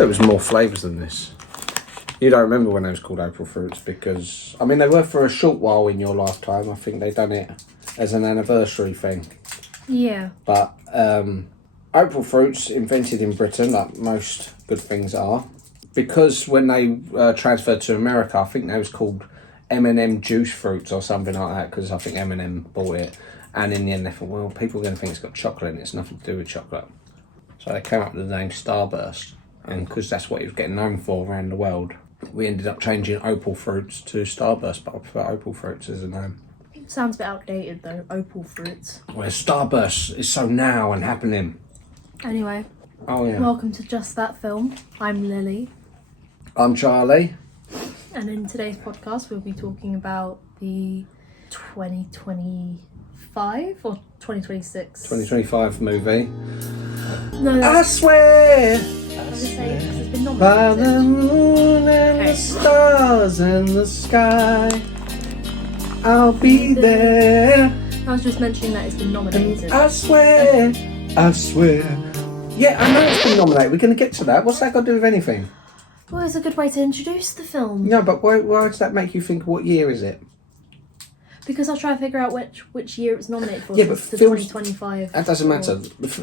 there was more flavours than this. You don't remember when they was called April Fruits because, I mean, they were for a short while in your lifetime. I think they done it as an anniversary thing. Yeah. But April Fruits, invented in Britain, like most good things are, because when they transferred to America, I think they was called M&M Juice Fruits or something like that, because I think M&M bought it. And in the end, they thought, well, people are going to think it's got chocolate in it. It's nothing to do with chocolate. So they came up with the name Starburst. And because that's what it was getting known for around the world, we ended up changing Opal Fruits to Starburst, but I prefer Opal Fruits as a name. Sounds a bit outdated though, Opal Fruits. Well, Starburst is so now and happening. Anyway. Oh, yeah. Welcome to Just That Film. I'm Lily. I'm Charlie. And in today's podcast, we'll be talking about the 2025 or 2026? 2025 movie. No, I swear. Because it's been By nominated. the moon and the stars in the sky, I'll be there. I was just mentioning that it's been nominated. I swear. Yeah, I know it's been nominated. We're going to get to that. What's that got to do with anything? Well, it's a good way to introduce the film. No, but why does that make you think, what year is it? Because I was trying to figure out which year it's nominated for. Yeah, but the films, 2025. that doesn't matter.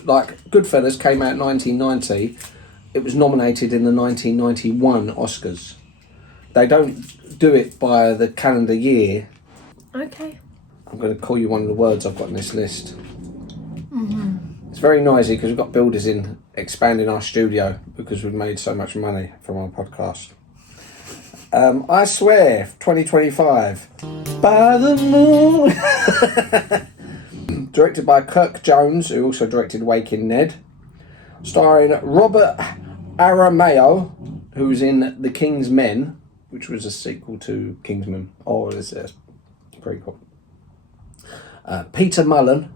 Like, Goodfellas came out in 1990. It was nominated in the 1991 Oscars. They don't do it by the calendar year. Okay. I'm going to call you one of the words I've got in this list. Mm-hmm. It's very noisy because we've got builders in expanding our studio because we've made so much money from our podcast. I swear, 2025. By the moon. Directed by Kirk Jones, who also directed Waking Ned. Starring Robert Aramayo, who was in The King's Men, which was a sequel to Kingsman. Oh, it's a prequel. Peter Mullen,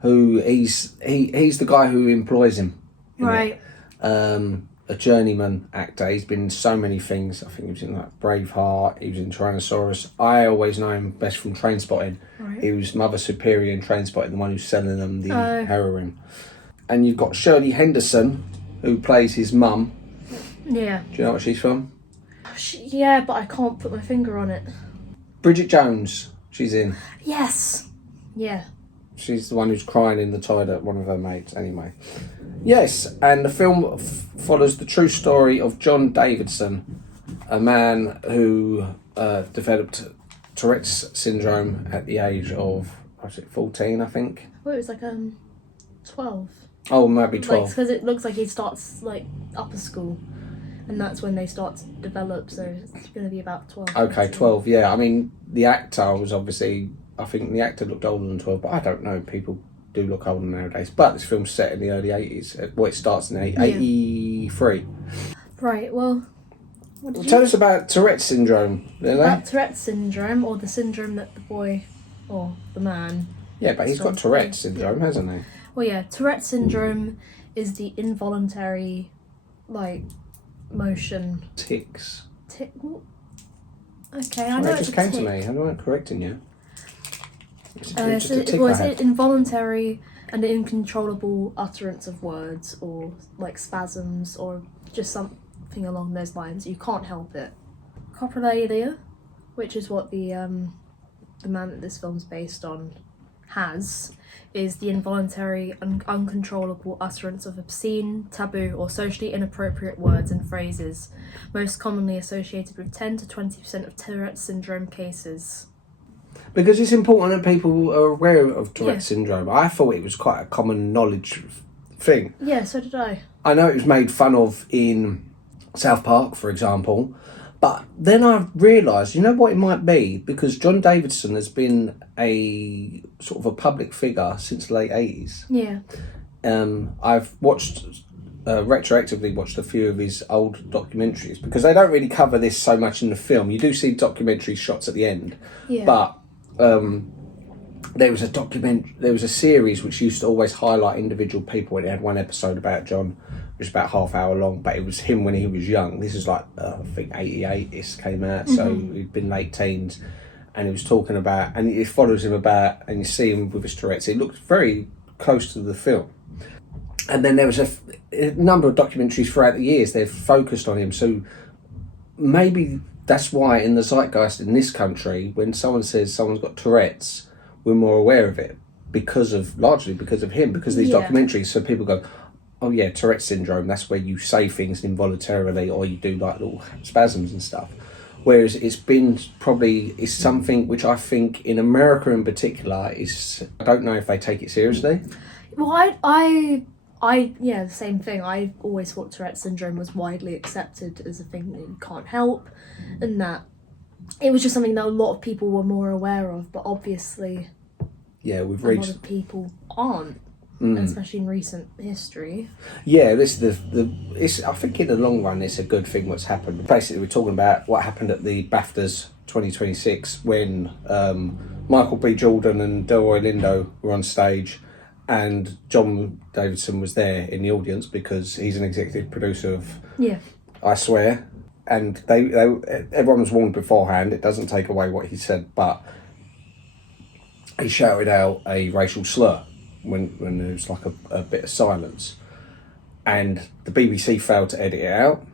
who he's the guy who employs him. Right. A journeyman actor. He's been in so many things. I think he was in like Braveheart. He was in Tyrannosaurus. I always know him best from Trainspotting. Right. He was Mother Superior in Trainspotting, the one who's selling them the heroin. And you've got Shirley Henderson, who plays his mum. Yeah. Do you know what she's from? Yeah, but I can't put my finger on it. Bridget Jones. She's in. Yes. Yeah. She's the one who's crying in the toilet, one of her mates, anyway. Yes, and the film follows the true story of John Davidson, a man who developed Tourette's syndrome at the age of, 14, I think? Well, it was like 12. Oh, maybe 12. Because it looks like he starts like upper school, and that's when they start to develop. So it's going to be about 12. Okay, 12. Yeah, I mean the actor was obviously. I think the actor looked older than 12, but I don't know. People do look older nowadays. But this film's set in the early 80s. Well, it starts in 83. Right. Well, Tell us about Tourette's syndrome, Lily. About Tourette's syndrome, or the syndrome that the boy, or the man. Yeah, but he's got Tourette's syndrome, hasn't he? Well, yeah, Tourette's syndrome is the involuntary, motion. Tics. Okay, Sorry, I know it just came to me. I'm not correcting you. It's just a tick I had. It involuntary and uncontrollable utterance of words, or like spasms, or just something along those lines. You can't help it. Coprolalia, which is what the man that this film's based on has, is the involuntary and uncontrollable utterance of obscene, taboo, or socially inappropriate words and phrases, most commonly associated with 10 to 20% of Tourette's syndrome cases. Because it's important that people are aware of Tourette's syndrome. I thought it was quite a common knowledge thing. Yeah, so did I. I know it was made fun of in South Park, for example, but then I realised, you know what it might be? Because John Davidson has been a sort of a public figure since the late 80s. Yeah. I've retroactively watched a few of his old documentaries because they don't really cover this so much in the film. You do see documentary shots at the end, but there was a series which used to always highlight individual people, and it had one episode about John, which was about half hour long, but it was him when he was young. This is like I think 88 this came out, so he'd been late teens, and he was talking about, and it follows him about, and you see him with his Tourette's. It looks very close to the film. And then there was a number of documentaries throughout the years they've focused on him. So maybe that's why in the zeitgeist in this country, when someone says someone's got Tourette's, we're more aware of it largely because of him, because of these documentaries. So people go, oh yeah, Tourette syndrome, that's where you say things involuntarily or you do like little spasms and stuff. Whereas it's something which I think in America in particular I don't know if they take it seriously. Well, I the same thing. I always thought Tourette syndrome was widely accepted as a thing that you can't help, and that it was just something that a lot of people were more aware of, but obviously a lot of people aren't. Especially in recent history. Yeah, I think in the long run it's a good thing what's happened. Basically, we're talking about what happened at the BAFTAs 2026 when Michael B. Jordan and Delroy Lindo were on stage, and John Davidson was there in the audience because he's an executive producer of I Swear, and they everyone was warned beforehand. It doesn't take away what he said, but he shouted out a racial slur when there was like a bit of silence, and the BBC failed to edit it out,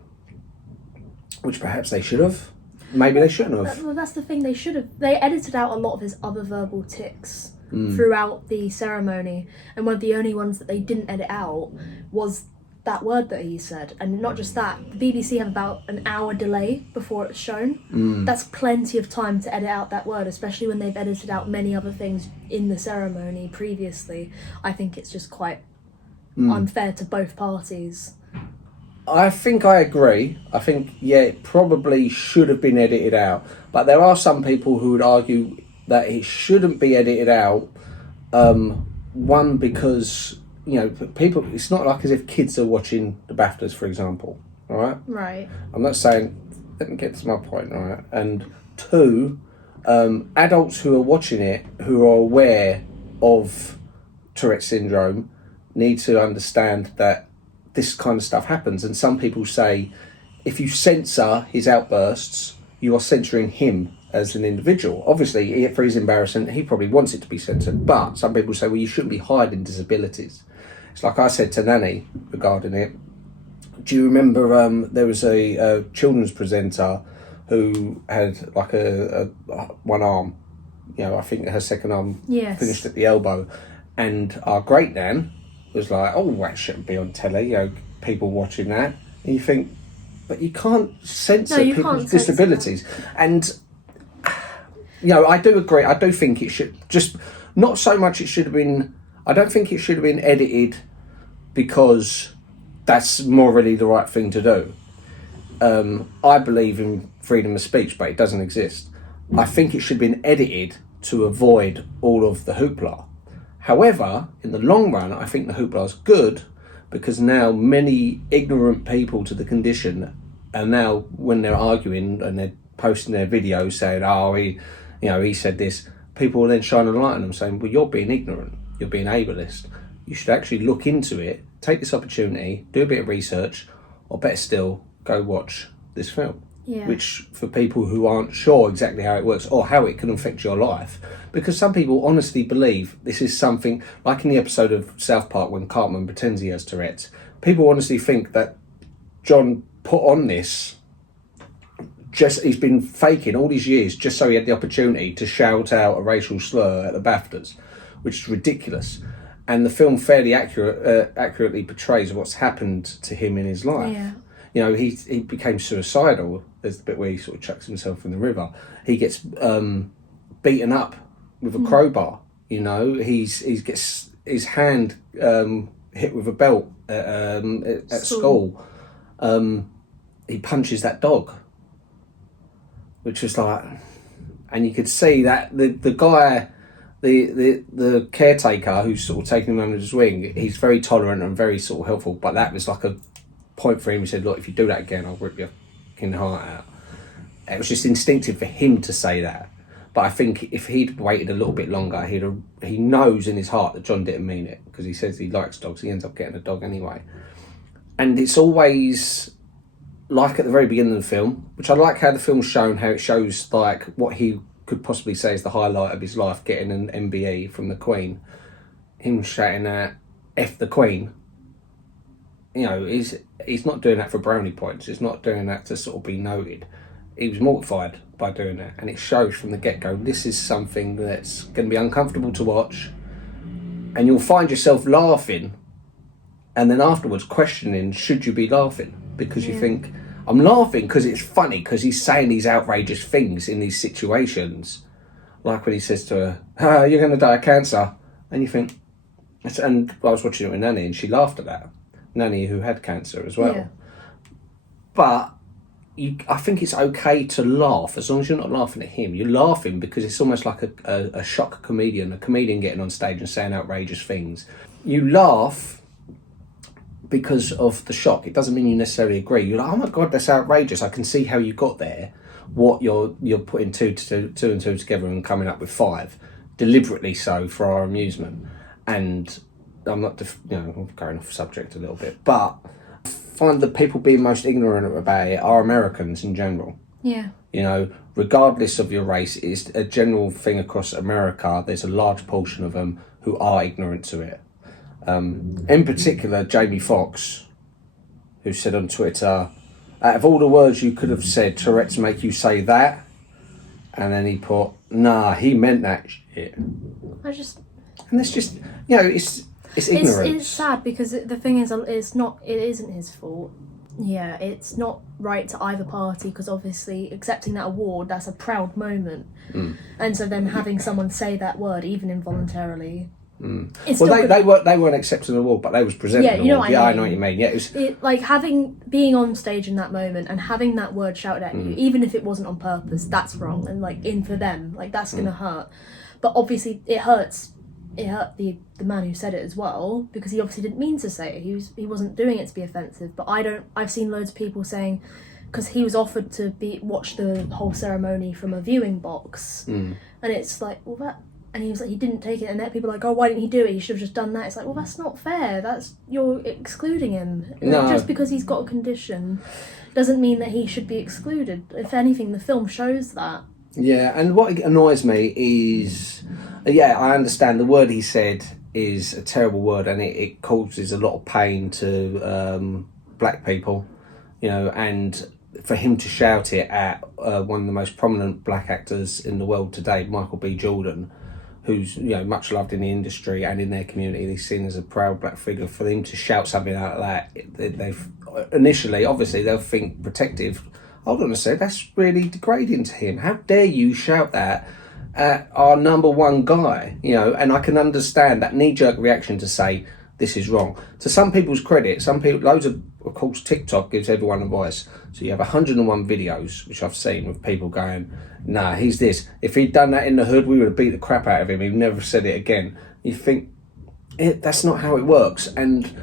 which perhaps they should have. Maybe they shouldn't have. Well, that's the thing, they should have. They edited out a lot of his other verbal tics throughout the ceremony, and one of the only ones that they didn't edit out was that word that he said. And not just that, the BBC have about an hour delay before it's shown. That's plenty of time to edit out that word, especially when they've edited out many other things in the ceremony previously. I think it's just quite unfair to both parties. I think I agree. I think, it probably should have been edited out. But there are some people who would argue that it shouldn't be edited out. One, because people, it's not like as if kids are watching the BAFTAs, for example, all right? Right. I'm not saying, let me get to my point, all right? And two, adults who are watching it, who are aware of Tourette syndrome, need to understand that this kind of stuff happens. And some people say, if you censor his outbursts, you are censoring him as an individual. Obviously, for his embarrassment, he probably wants it to be censored. But some people say, well, you shouldn't be hiding disabilities. It's like I said to Nanny regarding it. Do you remember there was a children's presenter who had like a one arm, I think her second arm finished at the elbow, and our great nan was like, oh, that shouldn't be on telly, people watching that. And you think, but you can't censor people's disabilities. And, I do agree. I do think it should just, not so much it should have been, I don't think it should have been edited because that's morally the right thing to do. I believe in freedom of speech, but it doesn't exist. I think it should have been edited to avoid all of the hoopla. However, in the long run, I think the hoopla is good because now many ignorant people to the condition are now, when they're arguing and they're posting their videos saying, oh, he said this, people will then shine a light on them saying, well, you're being ignorant, you're being ableist. You should actually look into it, take this opportunity, do a bit of research, or better still, go watch this film. Yeah. Which, for people who aren't sure exactly how it works or how it can affect your life, because some people honestly believe this is something, like in the episode of South Park when Cartman pretends he has Tourette's, people honestly think that John put on this, he's been faking all these years just so he had the opportunity to shout out a racial slur at the BAFTAs, which is ridiculous. And the film fairly accurately portrays what's happened to him in his life. Yeah. He became suicidal. There's the bit where he sort of chucks himself in the river. He gets beaten up with a crowbar. He gets his hand hit with a belt at school. He punches that dog, which was like, and you could see that the guy, the caretaker who's sort of taking him under his wing, he's very tolerant and very sort of helpful, but that was like a point for him. He said, look, if you do that again, I'll rip your fucking heart out. It was just instinctive for him to say that. But I think if he'd waited a little bit longer, he knows in his heart that John didn't mean it, because he says he likes dogs. He ends up getting a dog anyway. And it's always like at the very beginning of the film, which I like how the film's shown, how it shows like what he could possibly say is the highlight of his life, getting an MBE from the Queen. Him shouting out, F the Queen. he's not doing that for brownie points. He's not doing that to sort of be noted. He was mortified by doing that, and it shows from the get-go. This is something that's going to be uncomfortable to watch, and you'll find yourself laughing, and then afterwards questioning, should you be laughing? Because you think, I'm laughing because it's funny, because he's saying these outrageous things in these situations, like when he says to her, you're going to die of cancer, and you think, and I was watching it with Nanny, and she laughed at that. Nanny, who had cancer as well. Yeah. But I think it's okay to laugh, as long as you're not laughing at him. You're laughing because it's almost like a shock comedian, a comedian getting on stage and saying outrageous things. You laugh because of the shock. It doesn't mean you necessarily agree. You're like, oh my God, that's outrageous. I can see how you got there. What you're putting two and two together and coming up with 5, deliberately so for our amusement. And I'm not, I'm going off subject a little bit, but I find the people being most ignorant about it are Americans in general. Yeah. Regardless of your race, it's a general thing across America. There's a large portion of them who are ignorant to it. In particular, Jamie Foxx, who said on Twitter, out of all the words you could have said, Tourette's make you say that. And then he put, nah, he meant that shit. And it's just, it's ignorance. It's sad because the thing is, it isn't his fault. Yeah, it's not right to either party, because obviously accepting that award, that's a proud moment. And so then having someone say that word, even involuntarily. Well, they weren't accepting the award, but they was presenting the award. I know what you mean. Yeah, being on stage in that moment and having that word shouted at you, even if it wasn't on purpose, that's wrong. And for them, that's gonna hurt. But obviously, it hurts. It hurt the man who said it as well, because he obviously didn't mean to say it. He wasn't doing it to be offensive. But I've seen loads of people saying, because he was offered to watch the whole ceremony from a viewing box, and it's like, well, that. And he was like, he didn't take it, and then people are like, oh, why didn't he do it? He should have just done that. It's like, well, that's not fair. You're excluding him. No. Just because he's got a condition doesn't mean that he should be excluded. If anything, the film shows that. Yeah, and what annoys me is, I understand the word he said is a terrible word, and it causes a lot of pain to black people, and for him to shout it at one of the most prominent black actors in the world today, Michael B. Jordan, who's much loved in the industry and in their community. He's seen as a proud black figure. For them to shout something like that, they've initially, obviously, they'll think protective. Hold on a sec, that's really degrading to him. How dare you shout that at our number one guy? And I can understand that knee-jerk reaction to say this is wrong. To some people's credit, loads of course, TikTok gives everyone a voice. So you have 101 videos, which I've seen, with people going, nah, he's this. If he'd done that in the hood, we would have beat the crap out of him. He'd never said it again. You think, that's not how it works. And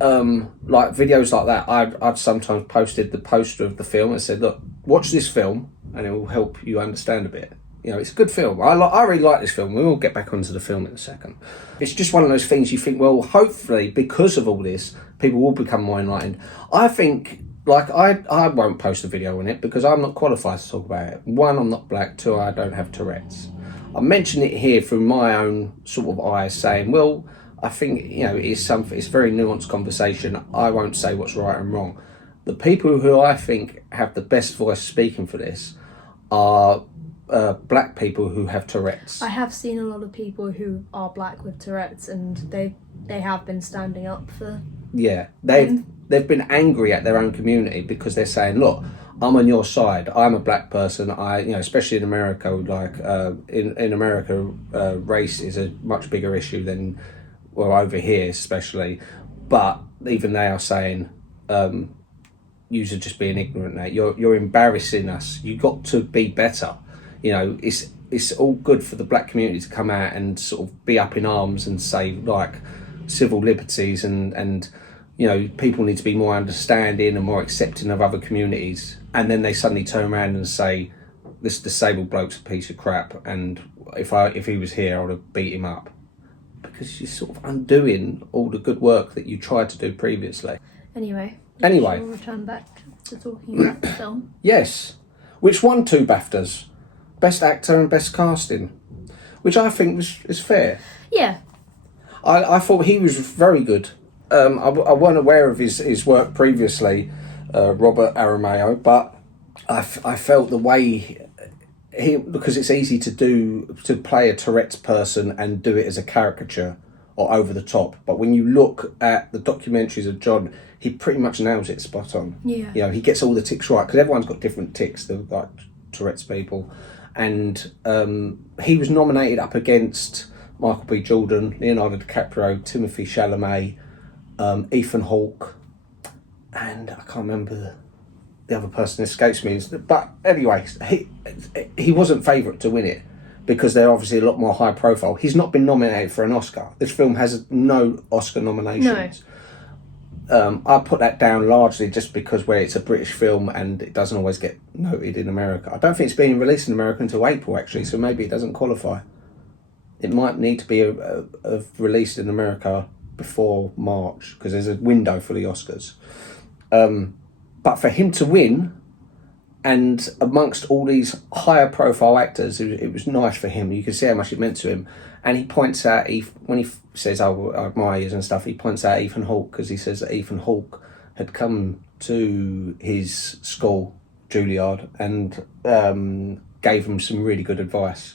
videos like that, I've sometimes posted the poster of the film and said, look, watch this film and it will help you understand a bit. It's a good film. I really like this film. We will get back onto the film in a second. It's just one of those things you think, well, hopefully, because of all this, people will become more enlightened. I think, I won't post a video on it because I'm not qualified to talk about it. 1, I'm not black. 2, I don't have Tourette's. I mention it here through my own sort of eyes, saying, well, I think, it's a very nuanced conversation. I won't say what's right and wrong. The people who I think have the best voice speaking for this are black people who have Tourette's. I have seen a lot of people who are black with Tourette's, and they have been standing up for. Yeah, they've been angry at their own community because they're saying, look, I'm on your side. I'm a black person. Especially in America, in America, race is a much bigger issue than over here, especially. But even they are saying, you're just being ignorant now. You're embarrassing us. You got to be better. It's all good for the black community to come out and sort of be up in arms and say civil liberties and people need to be more understanding and more accepting of other communities. And then they suddenly turn around and say, this disabled bloke's a piece of crap, and if he was here, I would have beat him up. Because you're sort of undoing all the good work that you tried to do previously. Anyway. We'll return back to talking about the film. Yes. Which won 2 BAFTAs. Best Actor and Best Casting, which I think is fair. Yeah. I thought he was very good. I wasn't aware of his work previously, Robert Aramayo, but I felt the way because it's easy to play a Tourette's person and do it as a caricature or over the top. But when you look at the documentaries of John, he pretty much nails it spot on. Yeah. You know, he gets all the tics right because everyone's got different tics, the like Tourette's people. And he was nominated up against Michael B. Jordan, Leonardo DiCaprio, Timothée Chalamet, Ethan Hawke, and I can't remember the other person escapes me. But anyway, he wasn't favourite to win it because they're obviously a lot more high profile. He's not been nominated for an Oscar. This film has no Oscar nominations. No. I put that down largely just because where it's a British film and it doesn't always get noted in America. I don't think it's being released in America until April actually, so maybe it doesn't qualify. It might need to be released in America before March because there's a window for the Oscars. But for him to win, and amongst all these higher profile actors, it was nice for him. You can see how much it meant to him. And he points out, when he says, "Oh, I admire you" and stuff, he points out Ethan Hawke because he says that Ethan Hawke had come to his school, Juilliard, and gave him some really good advice.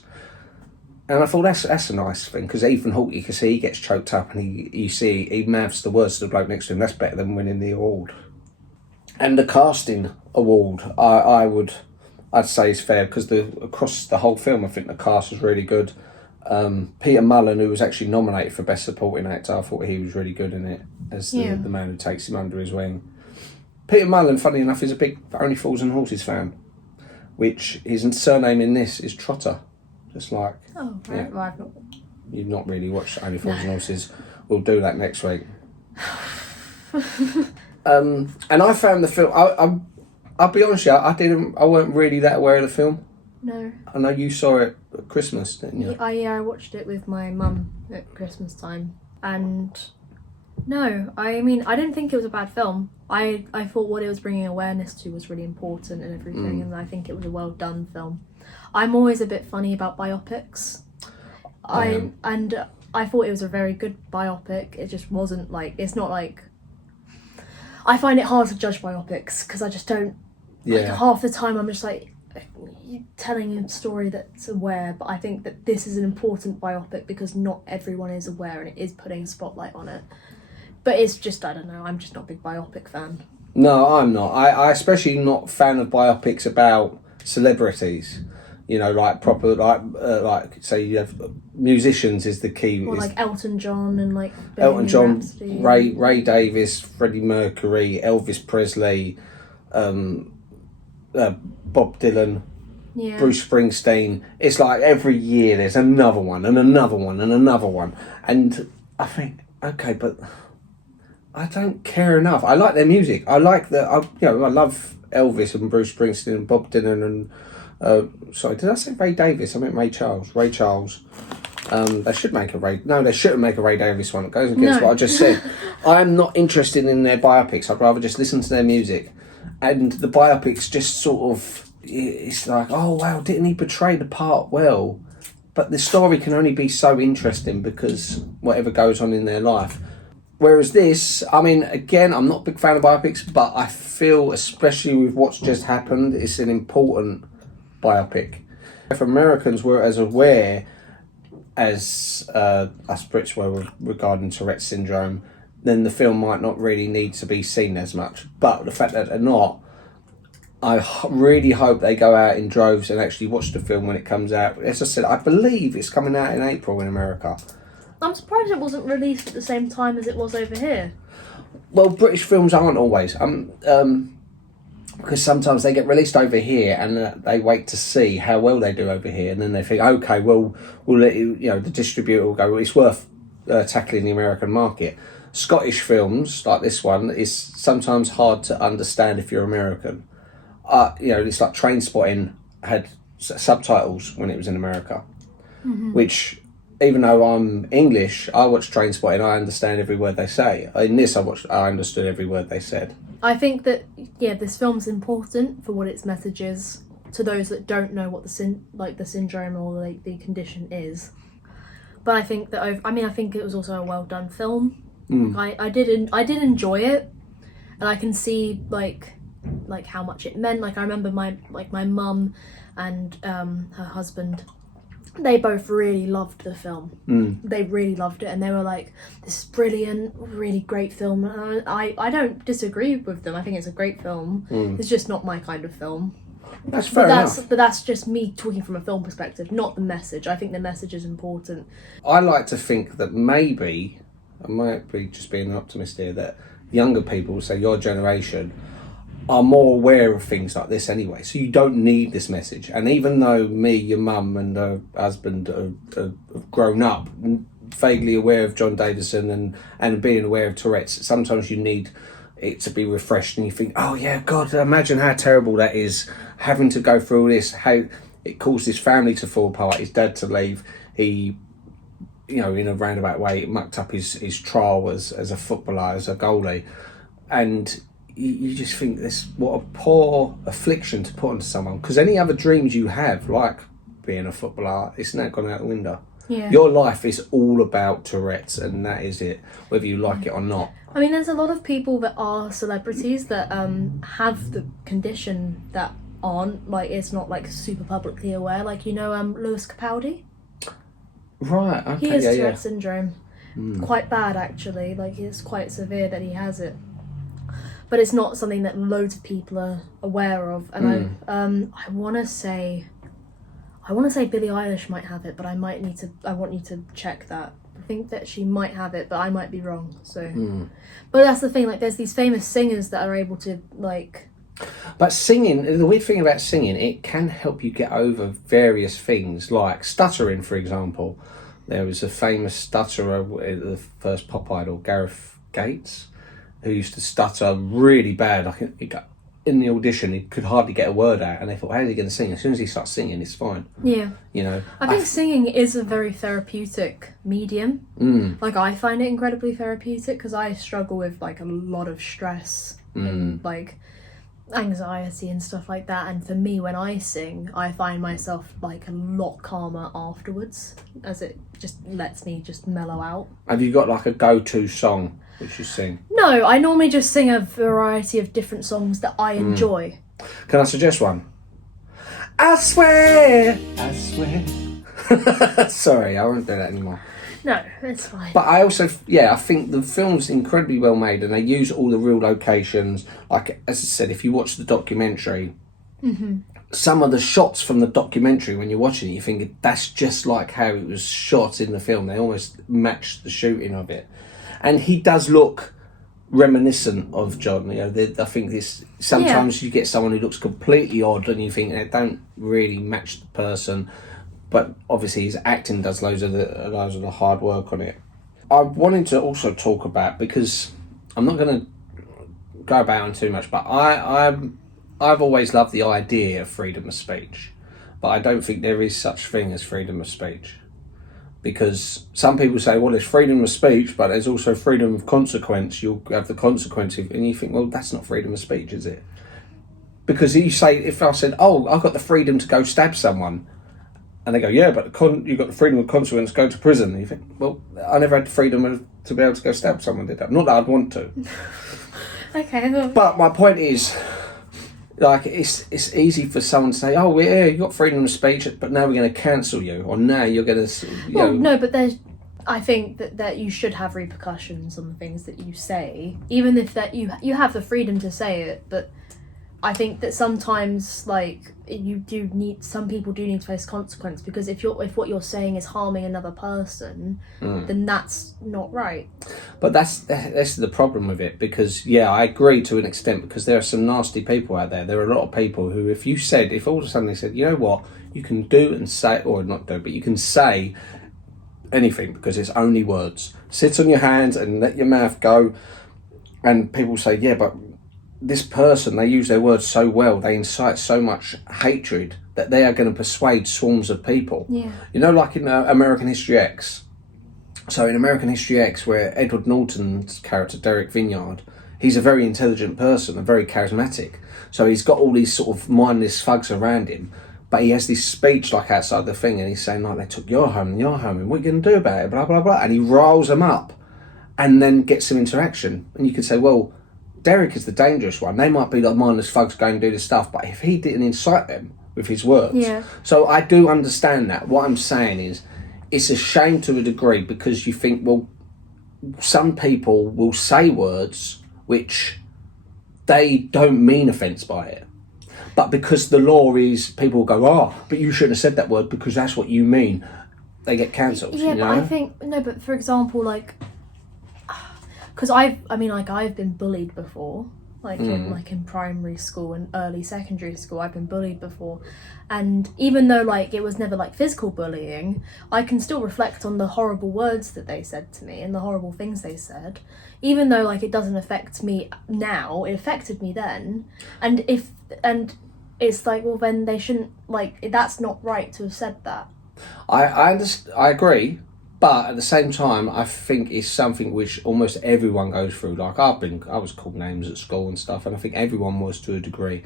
And I thought that's a nice thing because Ethan Hawke, you can see he gets choked up and you see he mouths the words to the bloke next to him. That's better than winning the award. And the casting award, I'd say is fair because across the whole film, I think the cast was really good. Peter Mullen, who was actually nominated for Best Supporting Actor, I thought he was really good in it as the man who takes him under his wing. Peter Mullen, funny enough, is a big Only Fools and Horses fan, which his surname in this is Trotter. Just like... Oh, right. Yeah. Well, I've not... You've not really watched Only Fools and Horses. We'll do that next week. And I found the film... I'll be honest with you, I weren't really that aware of the film. No. I know you saw it at Christmas, didn't you? I watched it with my mum at Christmas time. And... No, I mean, I didn't think it was a bad film. I thought what it was bringing awareness to was really important and everything, and I think it was a well done film. I'm always a bit funny about biopics. I thought it was a very good biopic. It just wasn't like, it's not like, I find it hard to judge biopics because I just don't, like half the time I'm just like, you're telling a story that's aware, but I think that this is an important biopic because not everyone is aware and it is putting a spotlight on it. But it's just, I don't know, I'm just not a big biopic fan. No, I'm not. I especially not a fan of biopics about celebrities. You know, like proper, like say you have musicians is the key. Or like Elton John and like Elton John, Rhapsody. Ray Davis, Freddie Mercury, Elvis Presley, Bob Dylan, Bruce Springsteen. It's like every year there's another one and another one and another one, and I think okay, but I don't care enough. I like their music. I like I love Elvis and Bruce Springsteen and Bob Dylan and. Sorry, did I say Ray Davis? I meant Ray Charles. Ray Charles. They should make a Ray... No, they shouldn't make a Ray Davis one. It goes against what I just said. I'm not interested in their biopics. I'd rather just listen to their music. And the biopics just sort of... It's like, oh, wow, didn't he portray the part well? But the story can only be so interesting because whatever goes on in their life. Whereas this, I mean, again, I'm not a big fan of biopics, but I feel, especially with what's just happened, it's an important... biopic. If Americans were as aware as us Brits were regarding Tourette's syndrome, then the film might not really need to be seen as much. But the fact that they're not, I really hope they go out in droves and actually watch the film when it comes out. As I said, I believe it's coming out in April in America. I'm surprised it wasn't released at the same time as it was over here. Well, British films aren't always. Because sometimes they get released over here and they wait to see how well they do over here, and then they think, okay, well, we'll let you, the distributor will go, well, it's worth tackling the American market. Scottish films like this one is sometimes hard to understand if you're American. It's like Trainspotting had subtitles when it was in America, which, even though I'm English, I watch Trainspotting, I understand every word they say. In this, I understood every word they said. I think that, this film's important for what its message is to those that don't know what the syndrome or the condition is. But I think that, I think it was also a well done film. I did enjoy it, and I can see like how much it meant. Like I remember my mum and her husband, they both really loved the film. They really loved it, and they were like, "This is brilliant, really great film." And I don't disagree with them. I think it's a great film. It's just not my kind of film. That's fair enough. But that's just me talking from a film perspective, not the message. I think the message is important. I like to think that maybe, I might be just being an optimist here, that younger people, say your generation, are more aware of things like this anyway. So you don't need this message. And even though me, your mum and her husband have grown up vaguely aware of John Davidson and being aware of Tourette's, sometimes you need it to be refreshed and you think, oh yeah, God, imagine how terrible that is, having to go through all this, how it caused his family to fall apart, his dad to leave. He, you know, in a roundabout way, it mucked up his trial as a footballer, as a goalie. And you just think this, what a poor affliction to put onto someone. Because any other dreams you have, like being a footballer, it's now gone out the window. Yeah. Your life is all about Tourette's, and that is it, whether you like it or not. I mean, there's a lot of people that are celebrities that have the condition that aren't, like, it's not, like, super publicly aware. Like, you know, Lewis Capaldi? Right, okay, He has yeah, Tourette syndrome. Quite bad, actually. Like, it's quite severe that he has it. But it's not something that loads of people are aware of. And I want to say Billie Eilish might have it, but I want you to check that. I think that she might have it, but I might be wrong. So, but that's the thing. Like, there's these famous singers that are able to, like. But singing, the weird thing about singing, it can help you get over various things, like stuttering, for example. There was a famous stutterer at the first pop idol, Gareth Gates, who used to stutter really bad. Like, he got, in the audition, he could hardly get a word out, and they thought, how's he going to sing? As soon as he starts singing, it's fine. Yeah. You know? I think singing is a very therapeutic medium. Like, I find it incredibly therapeutic because I struggle with, like, a lot of stress and, like, anxiety and stuff like that. And for me, when I sing, I find myself, like, a lot calmer afterwards, as it just lets me just mellow out. Have you got, like, a go-to song which you sing? No, I normally just sing a variety of different songs that I enjoy. Can I suggest one? I swear. Sorry, I won't do that anymore. No, it's fine. But I also, I think the film's incredibly well made, and they use all the real locations. Like, as I said, if you watch the documentary, some of the shots from the documentary, when you're watching it, you think that's just like how it was shot in the film. They almost match the shooting of it. And he does look reminiscent of John. You know, I think this, sometimes you get someone who looks completely odd and you think they don't really match the person. But obviously his acting does loads of the hard work on it. I wanted to also talk about, because I'm not going to go about on too much, but I've always loved the idea of freedom of speech, but I don't think there is such thing as freedom of speech. Because some people say, well, there's freedom of speech, but there's also freedom of consequence. You'll have the consequence, and you think, well, that's not freedom of speech, is it? Because if I said, oh, I've got the freedom to go stab someone, and they go, yeah, but you've got the freedom of consequence, go to prison. And you think, well, I never had the freedom to be able to go stab someone, did I? Not that I'd want to. Okay. But my point is, like, it's easy for someone to say, oh, yeah, you got freedom of speech, but now we're going to cancel you, or now you're going to, no, but I think that you should have repercussions on the things that you say, even if that you have the freedom to say it, but I think that sometimes, like, some people do need to face consequence, because if what you're saying is harming another person, then that's not right. But that's the problem with it, because I agree to an extent, because there are some nasty people out there. There are a lot of people who, if all of a sudden they said, you know what, you can do and say, or not do, but you can say anything because it's only words. Sit on your hands and let your mouth go. And people say, yeah, but this person, they use their words so well, they incite so much hatred that they are going to persuade swarms of people. Yeah. You know, like in American History X. So in American History X, where Edward Norton's character, Derek Vinyard, he's a very intelligent person and very charismatic. So he's got all these sort of mindless thugs around him, but he has this speech like outside the thing, and he's saying, like, they took your home, and what are you going to do about it, blah, blah, blah. And he riles them up. and then get some interaction. And you could say, well, Derek is the dangerous one. They might be like mindless folks going and do this stuff, but if he didn't incite them with his words. Yeah. So I do understand that. What I'm saying is, it's a shame to a degree, because you think, well, some people will say words which they don't mean offence by it. But because the law is, people will go, oh, but you shouldn't have said that word because that's what you mean. They get cancelled. Yeah, you know? but I think, no, but for example, like, because I've been bullied before, like in primary school and early secondary school, I've been bullied before, and even though like it was never like physical bullying, I can still reflect on the horrible words that they said to me and the horrible things they said, even though like it doesn't affect me now, it affected me then, and it's like, well, then they shouldn't, like, that's not right to have said that. I agree. But at the same time, I think it's something which almost everyone goes through. Like I was called names at school and stuff, and I think everyone was to a degree.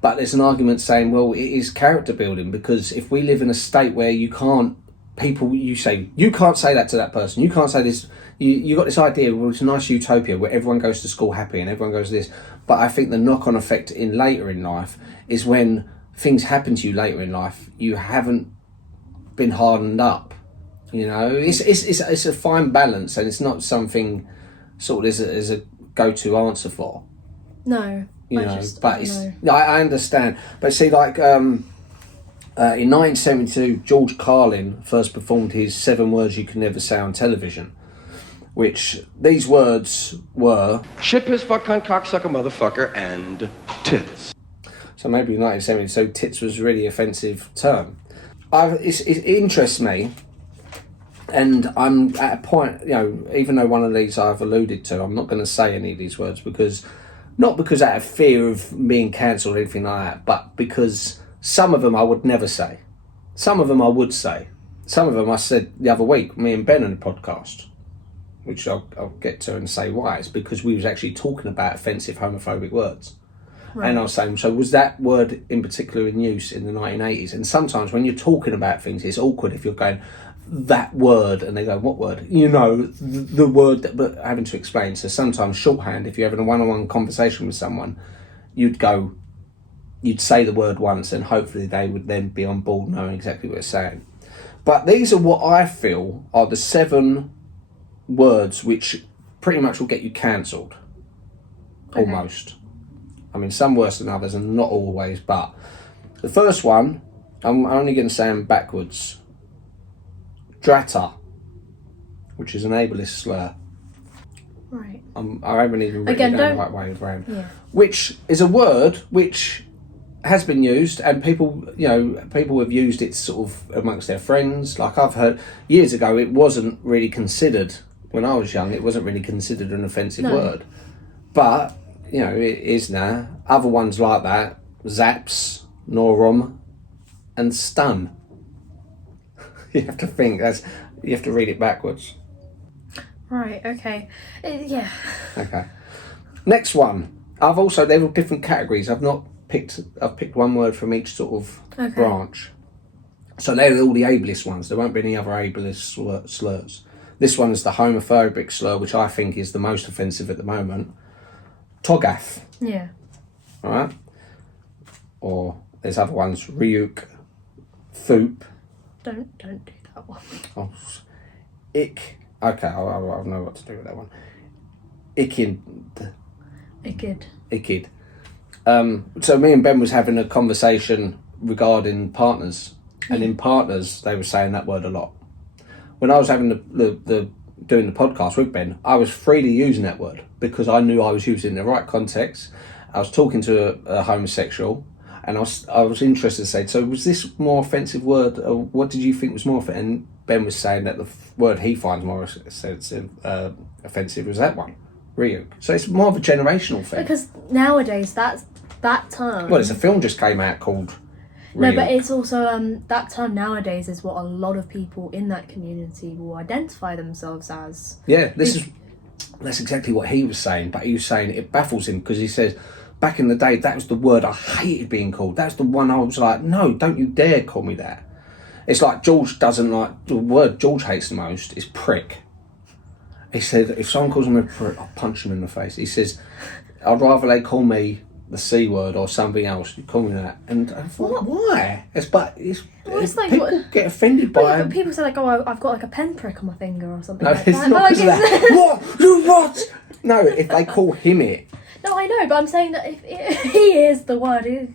But there's an argument saying, well, it is character building, because if we live in a state where you can't say that to that person, you can't say this. You got this idea, well, it's a nice utopia where everyone goes to school happy and everyone goes this. But I think the knock-on effect later in life is when things happen to you later in life, you haven't been hardened up. You know, it's a fine balance, and it's not something sort of as a go-to answer for. No, I understand. But see, like in 1972, George Carlin first performed his 7 words you can never say on television, which these words were shit, piss, fuck, cunt, cocksucker, motherfucker, and tits. So maybe in 1972, tits was a really offensive term. It interests me. And I'm at a point, you know, even though one of these I've alluded to, I'm not going to say any of these words not because out of fear of being cancelled or anything like that, but because some of them I would never say. Some of them I would say. Some of them I said the other week, me and Ben on the podcast, which I'll get to and say why. It's because we was actually talking about offensive homophobic words. Right. And I was saying, so was that word in particular in use in the 1980s? And sometimes when you're talking about things, it's awkward if you're going, that word, and they go, what word? You know, the word that, but having to explain. So sometimes shorthand, if you're having a one-on-one conversation with someone, you'd say the word once, and hopefully they would then be on board knowing exactly what it's saying. But these are what I feel are the 7 words which pretty much will get you cancelled. Okay. Almost. I mean, some worse than others, and not always, but the first one, I'm only going to say them backwards. Drata, which is an ableist slur. Right. I haven't even written it down the right way around. Yeah. Which is a word which has been used, and people have used it sort of amongst their friends. Like I've heard years ago, it wasn't really considered, when I was young, it wasn't really considered an offensive word. But, you know, it is now. Other ones like that, zaps, norum, and stun. You have to think, you have to read it backwards. Right, okay. Yeah. Okay. Next one. They're all different categories. I've picked one word from each sort of branch. So they're all the ableist ones. There won't be any other ableist slurs. This one is the homophobic slur, which I think is the most offensive at the moment. Togath. Yeah. Alright? Or there's other ones, Ryuk, Foop. Don't do that one. Oh, ick. Okay, I'll know what to do with that one. Ickid. So me and Ben was having a conversation regarding partners, and in partners they were saying that word a lot. When I was having the doing the podcast with Ben, I was freely using that word because I knew I was using it in the right context. I was talking to a homosexual. And I was interested to say, so was this more offensive word? Or what did you think was more offensive? And Ben was saying that the word he finds more offensive was that one, Ryuk. So it's more of a generational thing. Because nowadays that term. Well, it's a film just came out called Ryuk. No, but it's also that term nowadays is what a lot of people in that community will identify themselves as. Yeah, that's exactly what he was saying. But he was saying it baffles him because he says, back in the day, that was the word I hated being called. That's the one I was like, no, don't you dare call me that. It's like George doesn't like, the word George hates the most is prick. He said, if someone calls me a prick, I'll punch them in the face. He says, I'd rather they call me the C word or something else. You call me that. And I thought, why? It's like, people get offended by it. People say like, oh, I've got like a pen prick on my finger or something. No, like it's that. not because of that. What? You what? No, if they call him it. No, I know, but I'm saying that if he hears the word.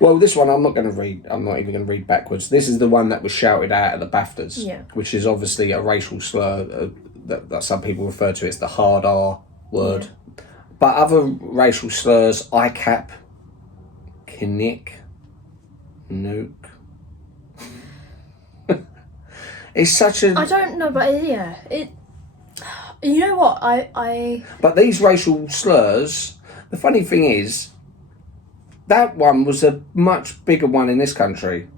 Well, this one I'm not going to read. I'm not even going to read backwards. This is the one that was shouted out at the BAFTAs, which is obviously a racial slur that some people refer to as the hard R word. Yeah. But other racial slurs, ICAP, Kinnick, Nuke. It's such a... I don't know, but it... You know what, I... But these racial slurs, the funny thing is, that one was a much bigger one in this country.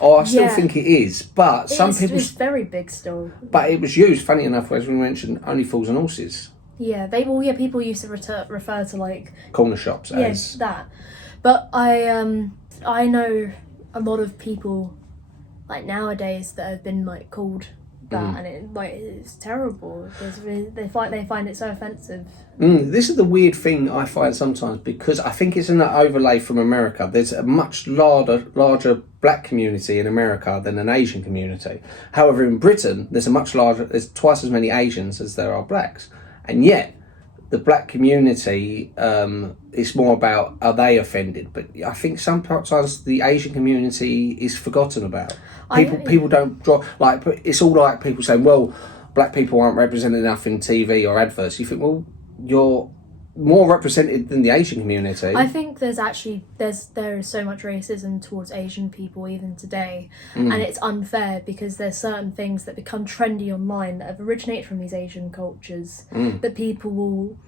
Oh, I still think it is, but some people... It's very big still. But it was used, funny enough, as we mentioned, only fools and horses. Yeah, people used to refer to like... corner shops as... Yes, that. But I know a lot of people, like nowadays, that have been like called that, and it's terrible. They find it so offensive. This is the weird thing I find sometimes, because I think it's an overlay from America. There's a much larger black community in America than an Asian community. However, in Britain, there's twice as many Asians as there are blacks, and yet the black community is more about, are they offended? But I think sometimes the Asian community is forgotten about. People don't draw, like, it's all like people saying, well, black people aren't represented enough in TV or adverts. You think, well, you're more represented than the Asian community. I think there is so much racism towards Asian people even today, and it's unfair because there's certain things that become trendy online that have originated from these Asian cultures that people will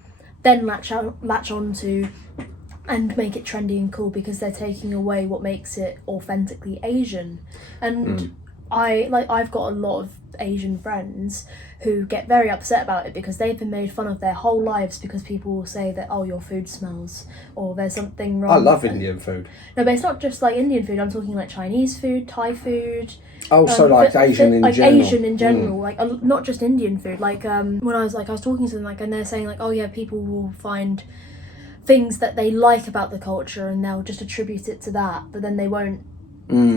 then latch onto and make it trendy and cool because they're taking away what makes it authentically Asian. And I've got a lot of Asian friends who get very upset about it because they've been made fun of their whole lives because people will say that, oh, your food smells, or there's something wrong. I love Indian food. No, but it's not just like Indian food. I'm talking like Chinese food, Thai food. Oh, so like Asian in general. Like Asian in general, like not just Indian food. Like when I was talking to them, like, and they're saying like, oh yeah, people will find things that they like about the culture and they'll just attribute it to that, but then they won't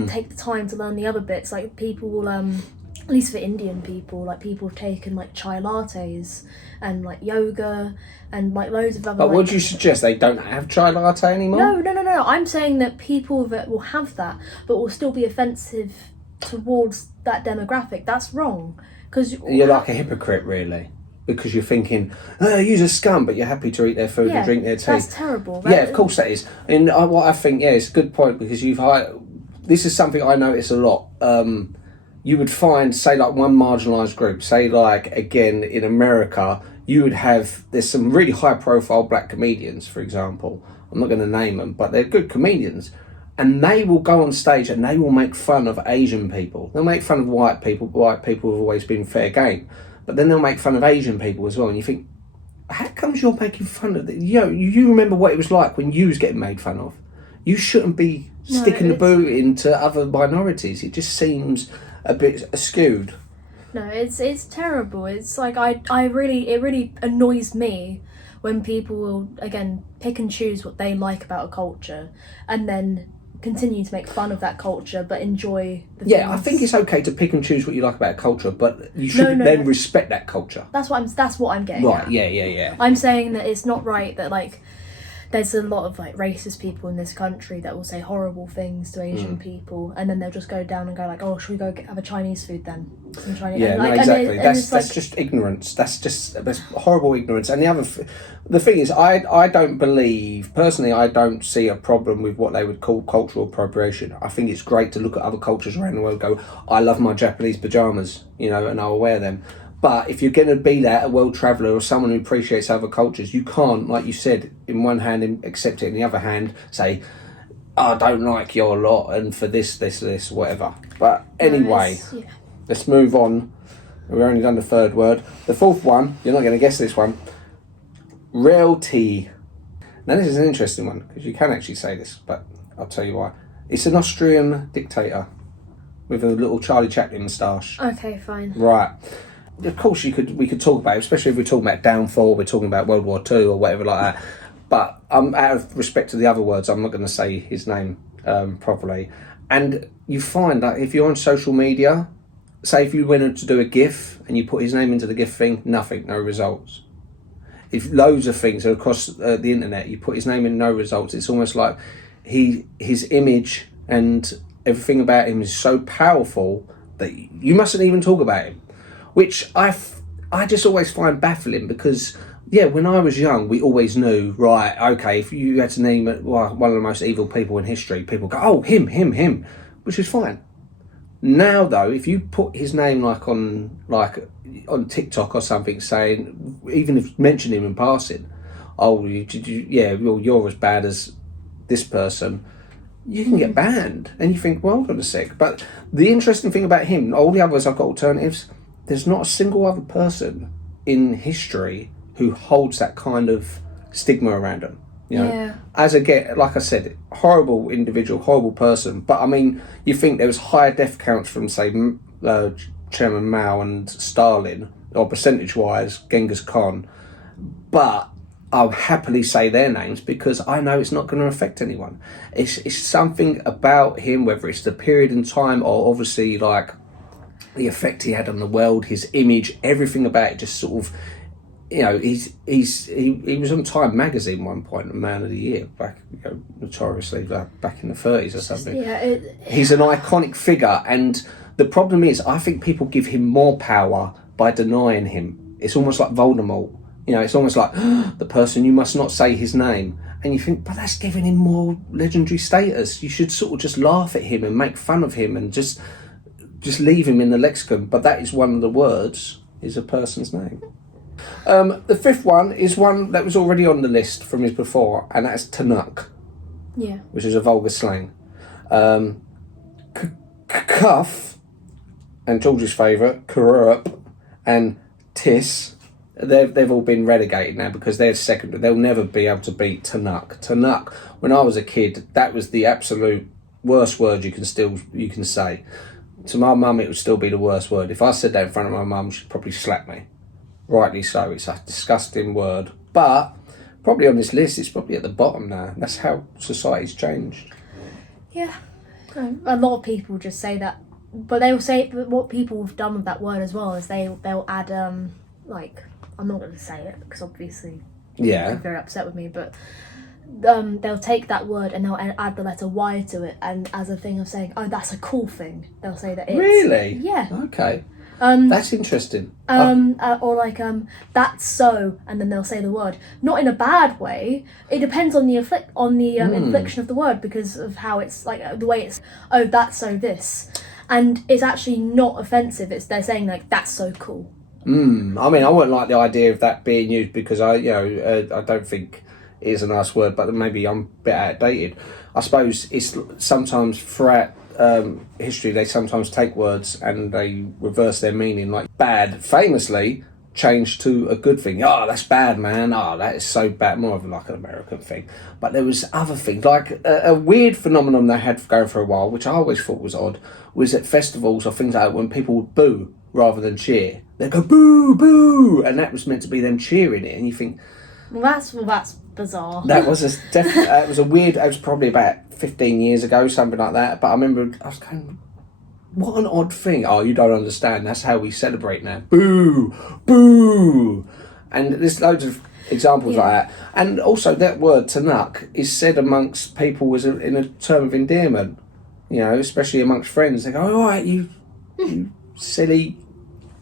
take the time to learn the other bits. Like people will at least for Indian people, like people have taken like chai lattes and like yoga and like loads of other... But would you suggest they don't have chai latte anymore? No. I'm saying that people that will have that but will still be offensive towards that demographic, that's wrong. Because you're like a hypocrite, really. Because you're thinking, you're a scum, but you're happy to eat their food and drink their tea. That's terrible. Yeah, of course that is. And what I think, it's a good point, because this is something I notice a lot. You would find, say, like one marginalised group, say, like, again, in America, you would have, there's some really high-profile black comedians, for example. I'm not going to name them, but they're good comedians. And they will go on stage and they will make fun of Asian people. They'll make fun of white people. White people have always been fair game. But then they'll make fun of Asian people as well. And you think, how comes you're making fun of it? You remember what it was like when you was getting made fun of. You shouldn't be sticking the boot into other minorities. It just seems a bit askewed. No, it's terrible. It's like it really annoys me when people will, again, pick and choose what they like about a culture and then continue to make fun of that culture but enjoy the things. I think it's okay to pick and choose what you like about a culture, but you should respect that culture. That's what I'm getting right at. Yeah I'm saying that it's not right that like there's a lot of like racist people in this country that will say horrible things to Asian people, and then they'll just go down and go like, oh, should we go have a Chinese food then? Exactly. That's just ignorance. That's horrible ignorance. And the thing is, I don't believe, personally, I don't see a problem with what they would call cultural appropriation. I think it's great to look at other cultures around the world and go, I love my Japanese pajamas, and I'll wear them. But if you're going to be that, a world traveller or someone who appreciates other cultures, you can't, like you said, in one hand accept it, in the other hand say, I don't like your lot, and for this, whatever. But anyway, let's move on. We've only done the third word. The fourth one, you're not going to guess this one. Realty. Now this is an interesting one, because you can actually say this, but I'll tell you why. It's an Austrian dictator with a little Charlie Chaplin moustache. Okay, fine. Right. of course we could talk about it, especially if we're talking about downfall, we're talking about World War II or whatever like that. But out of respect to the other words, I'm not going to say his name properly. And you find that if you're on social media, say if you went to do a GIF and you put his name into the GIF thing, nothing, no results. If loads of things are across the internet, you put his name in, no results. It's almost like his image and everything about him is so powerful that you mustn't even talk about him, which I just always find baffling because, yeah, when I was young, we always knew, right, okay, if you had to name one of the most evil people in history, people go, oh, him, which is fine. Now, though, if you put his name on TikTok or something, saying, even if mention him in passing, oh, you're as bad as this person, you can get banned. And you think, well, hold on a sec. But the interesting thing about him, all the others I've got alternatives, there's not a single other person in history who holds that kind of stigma around them. You know, like I said, horrible individual, horrible person. But I mean, you think there was higher death counts from, say, Chairman Mao and Stalin, or percentage-wise, Genghis Khan. But I'll happily say their names because I know it's not going to affect anyone. It's something about him, whether it's the period in time or obviously like the effect he had on the world, his image, everything about it just sort of. You know, he was on Time magazine one point, Man of the Year, back notoriously back in the 30s or something. Yeah, he's an iconic figure, and the problem is, I think people give him more power by denying him. It's almost like Voldemort. You know, it's almost like the person, you must not say his name, and you think, but that's giving him more legendary status. You should sort of just laugh at him and make fun of him and just leave him in the lexicon. But that is one of the words, is a person's name. The fifth one is one that was already on the list from his before, and that's Tanuk. Yeah. Which is a vulgar slang. Cuff, and George's favourite, Kurup, and Tis, they've all been relegated now because they're second. They'll never be able to beat Tanuk. Tanuk, when I was a kid, that was the absolute worst word you can say. To my mum, it would still be the worst word. If I said that in front of my mum, she'd probably slap me. Rightly so, it's a disgusting word. But probably on this list, it's probably at the bottom now. That's how society's changed. Yeah. A lot of people just say that, but they'll say what people have done with that word as well is they'll add, like, I'm not going to say it because obviously yeah, you're very upset with me, but they'll take that word and they'll add the letter Y to it, and as a thing of saying, oh, that's a cool thing, they'll say that it's... Really? Yeah. Okay. That's interesting. Or like, that's so, and then they'll say the word. Not in a bad way. It depends on the infliction of the word because of how it's, like, the way it's, oh, that's so this. And it's actually not offensive. They're saying, like, that's so cool. I mean, I wouldn't like the idea of that being used because I don't think it is a nice word, but maybe I'm a bit outdated. I suppose it's sometimes throughout history, they sometimes take words and they reverse their meaning, like bad famously changed to a good thing. Oh, that's bad, man. Oh, that is so bad. More of like an American thing. But there was other things, like a weird phenomenon they had going for a while, which I always thought was odd, was at festivals or things like that when people would boo rather than cheer. They'd go boo, boo, and that was meant to be them cheering it, and you think, well, that's bizarre. That was it was a weird. It was probably about 15 years ago, something like that. But I remember I was going, what an odd thing. Oh, you don't understand. That's how we celebrate now. Boo, boo. And there's loads of examples like that. And also that word Tanuk is said amongst people in a term of endearment. You know, especially amongst friends. They go, all right, you silly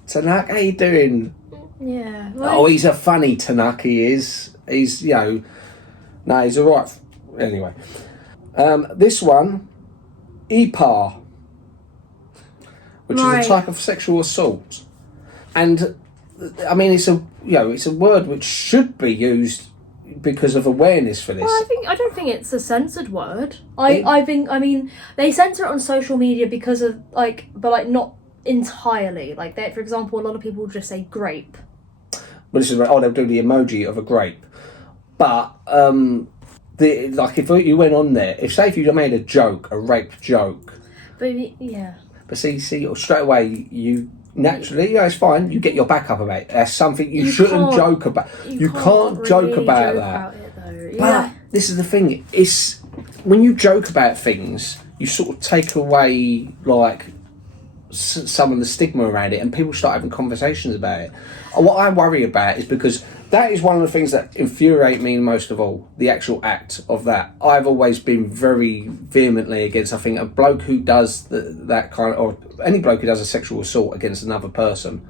Tanuk, how you doing? Yeah. Oh, he's a funny Tanuk, he is. He's, he's alright. Anyway. This one, EPAR, which is a type of sexual assault. And, I mean, it's a word which should be used because of awareness for this. Well, I don't think it's a censored word. I mean, they censor it on social media because of, like, but, like, not entirely. Like, for example, a lot of people just say grape. Well, this is they'll do the emoji of a grape. But, if you went on there, if you made a rape joke. But, yeah. But see, straight away, you naturally, it's fine. You get your back up about it. That's something you shouldn't joke about. You can't really joke about that. About it, though. But this is the thing. It's when you joke about things, you sort of take away like some of the stigma around it, and people start having conversations about it. And what I worry about is because that is one of the things that infuriate me most of all, the actual act of that. I've always been very vehemently against, I think, a bloke who does that kind of, or any bloke who does a sexual assault against another person,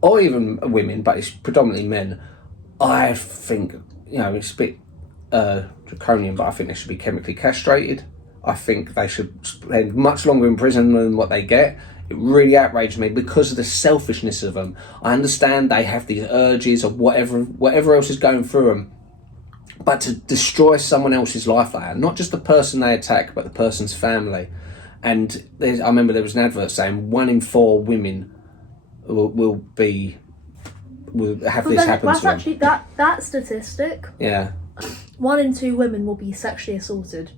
or even women, but it's predominantly men. I think, it's a bit draconian, but I think they should be chemically castrated. I think they should spend much longer in prison than what they get. It really outraged me because of the selfishness of them. I understand they have these urges of whatever else is going through them, but to destroy someone else's life like that, not just the person they attack, but the person's family. And I remember there was an advert saying 1 in 4 women will have this happen to them. That's actually that statistic. Yeah. 1 in 2 women will be sexually assaulted.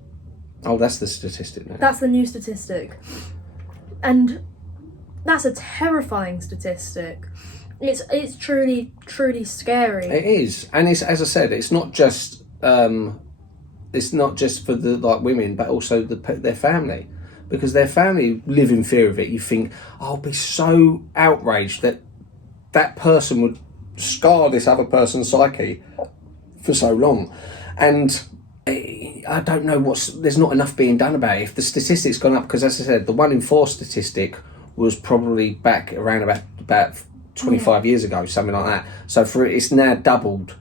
Oh, that's the statistic now. That's the new statistic. And that's a terrifying statistic. It's truly, truly scary. It is. And it's, as I said, it's not just for the women, but also their family. Because their family live in fear of it. You think, I'll be so outraged that person would scar this other person's psyche for so long. And I don't know there's not enough being done about it. If the statistic's gone up, because as I said, the 1 in 4 statistic was probably back around about 25 years ago, something like that. So it's now doubled.